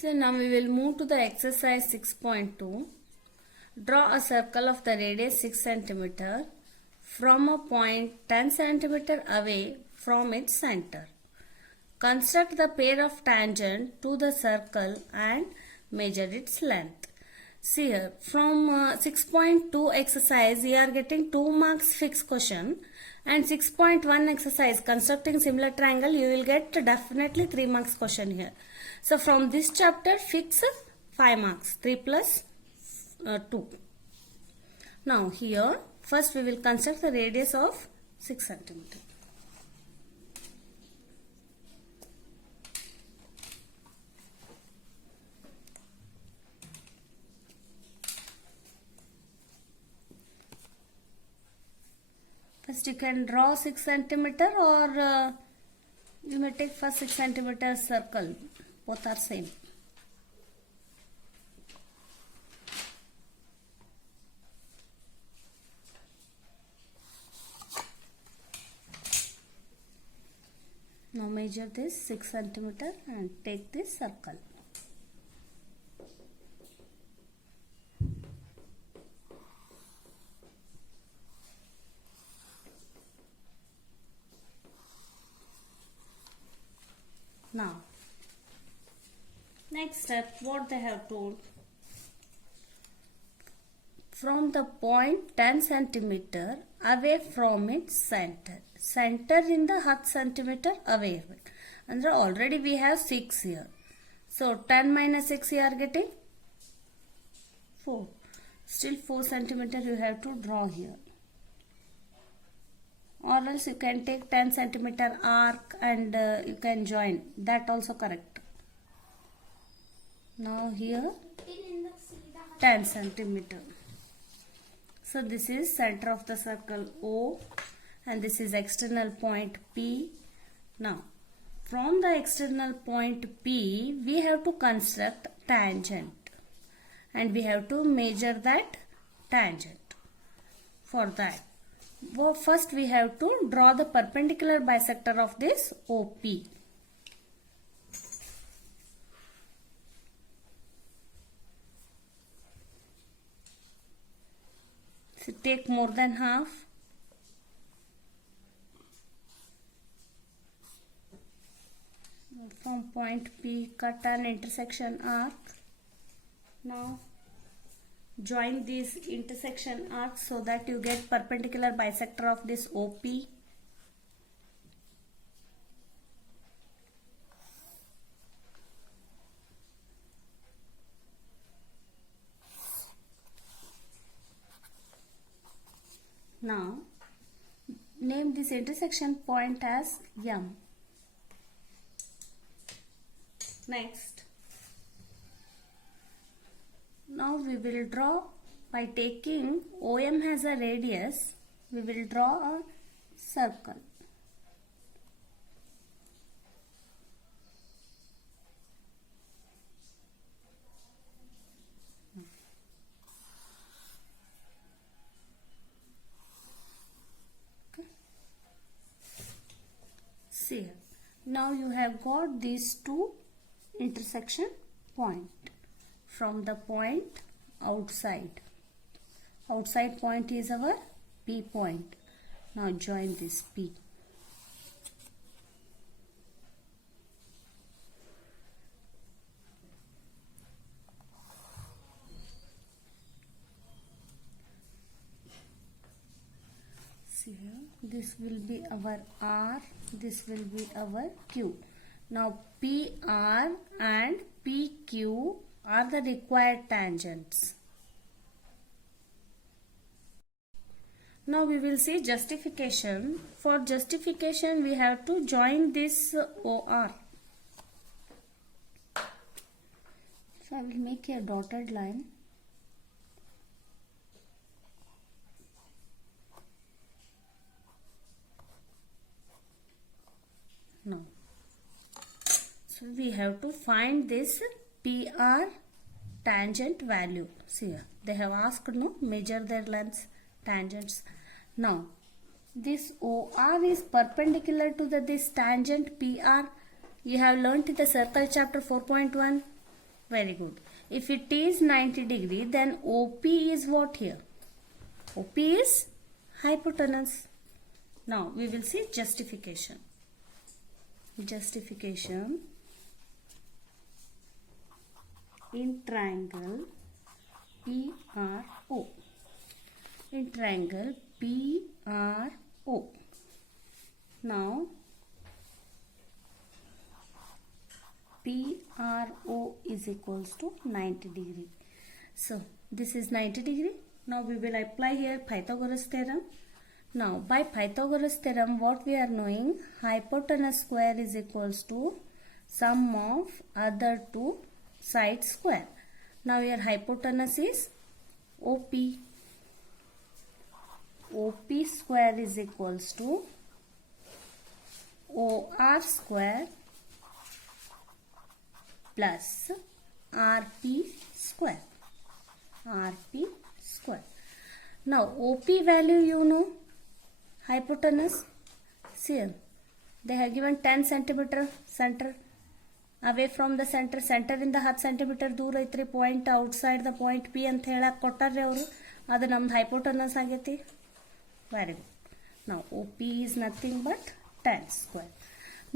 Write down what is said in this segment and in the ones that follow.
So now we will move to the exercise 6.2. Draw a circle of the radius 6 cm from a point 10 cm away from its center. Construct the pair of tangent to the circle and measure its length. See here, from 6.2 exercise, we are getting 2 marks fixed question, and 6.1 exercise, constructing similar triangle, you will get definitely 3 marks question here. So from this chapter, fix 5 marks, 3 plus 2. Now here, first we will construct the radius of 6 cm. First you can draw 6 cm or you may take first 6 cm circle. Both are same. Now measure this 6 cm and take this circle. Now, next step, what they have told. From the point 10 cm away from its center. Center in the 10 cm away. And already we have 6 here. So 10 minus 6 you are getting 4. Still 4 cm you have to draw here. Or else you can take 10 cm arc and you can join. That also correct. Now here 10 cm. So this is center of the circle O and this is external point P. Now from the external point P we have to construct tangent and we have to measure that tangent. For that, first we have to draw the perpendicular bisector of this OP. So take more than half. From point P cut an intersection arc. Now join these intersection arcs so that you get perpendicular bisector of this OP. Now name this intersection point as M. Next, now we will draw by taking OM as a radius, we will draw a circle. Okay. See here. Now you have got these two intersection point from the point outside. Outside point is our P point. Now join this P. See here, this will be our R, this will be our Q. Now PR and PQ are the required tangents. Now we will see justification. For justification we have to join this OR. So I will make a dotted line. Now, so we have to find this PR tangent value. See here, they have asked no measure their lengths, tangents. Now this OR is perpendicular to this tangent PR. You have learnt in the circle chapter 4.1. Very good. If it is 90 degree, then OP is what here? OP is hypotenuse. Now we will see justification. Justification in triangle PRO. In triangle PRO. Now PRO is equals to 90 degree. So this is 90 degree. Now we will apply here Pythagoras theorem. Now by Pythagoras theorem, what we are knowing, hypotenuse square is equals to sum of other two side square. Now here hypotenuse is OP. OP square is equals to OR square plus RP square. RP square. Now OP value you know, hypotenuse. See here, they have given 10 centimeter center away from the center. Center ಇಂದ 10 centimeter ದೂರ ಐತ್ರಿ. Point outside the point P ಅಂತ ಹೇಳಕ್ ಕೊಟ್ಟಾರ್ರಿ ಅವರು. ಅದು ನಮ್ದು hypotenuse ಆಗೈತಿ. Very good. Now OP is nothing but 10 square.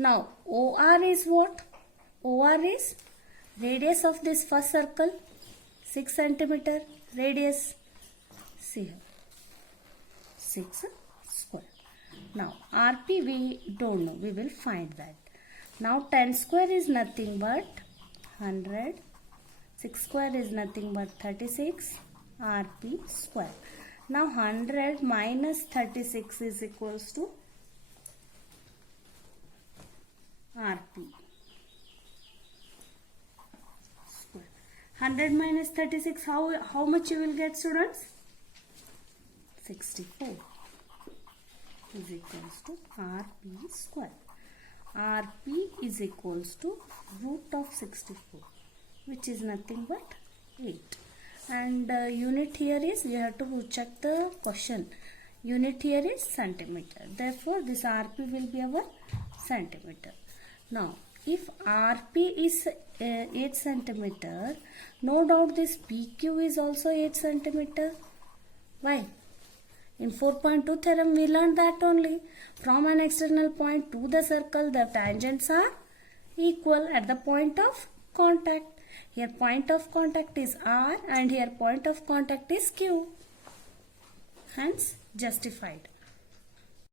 Now OR is what? OR is radius of this first circle, 6 centimeter radius. See here, 6 square. Now RP we don't know, we will find that. Now 10 square is nothing but 100, 6 square is nothing but 36, RP square. Now 100 minus 36 is equals to RP square. 100 minus 36, how much you will get, students? 64 is equals to RP square. RP is equals to root of 64, which is nothing but 8. And unit here is, you have to check the question. Unit here is centimeter. Therefore, this RP will be our centimeter. Now, if RP is 8 centimeter, no doubt this PQ is also 8 centimeter. Why? In 4.2 theorem, we learned that only. From an external point to the circle, the tangents are equal at the point of contact. Here point of contact is R and here point of contact is Q. Hence justified.